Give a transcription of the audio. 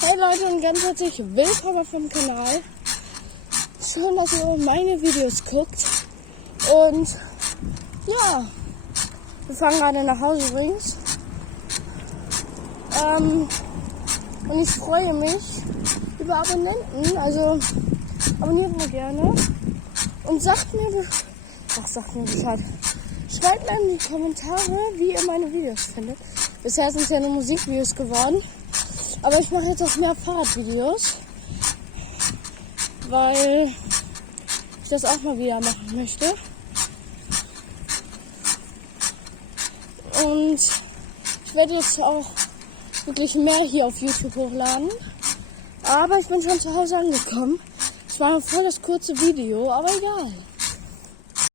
Hey Leute und ganz herzlich willkommen auf dem Kanal. Schön, dass ihr meine Videos guckt. Und ja, wir fahren gerade nach Hause übrigens. Und ich freue mich über Abonnenten. Also abonniert mir gerne und sagt mir Bescheid. Schreibt mir in die Kommentare, wie ihr meine Videos findet. Bisher sind es ja nur Musikvideos geworden. Aber ich mache jetzt auch mehr Fahrradvideos, weil ich das auch mal wieder machen möchte. Und ich werde jetzt auch wirklich mehr hier auf YouTube hochladen. Aber ich bin schon zu Hause angekommen. Es war voll das kurze Video, aber egal.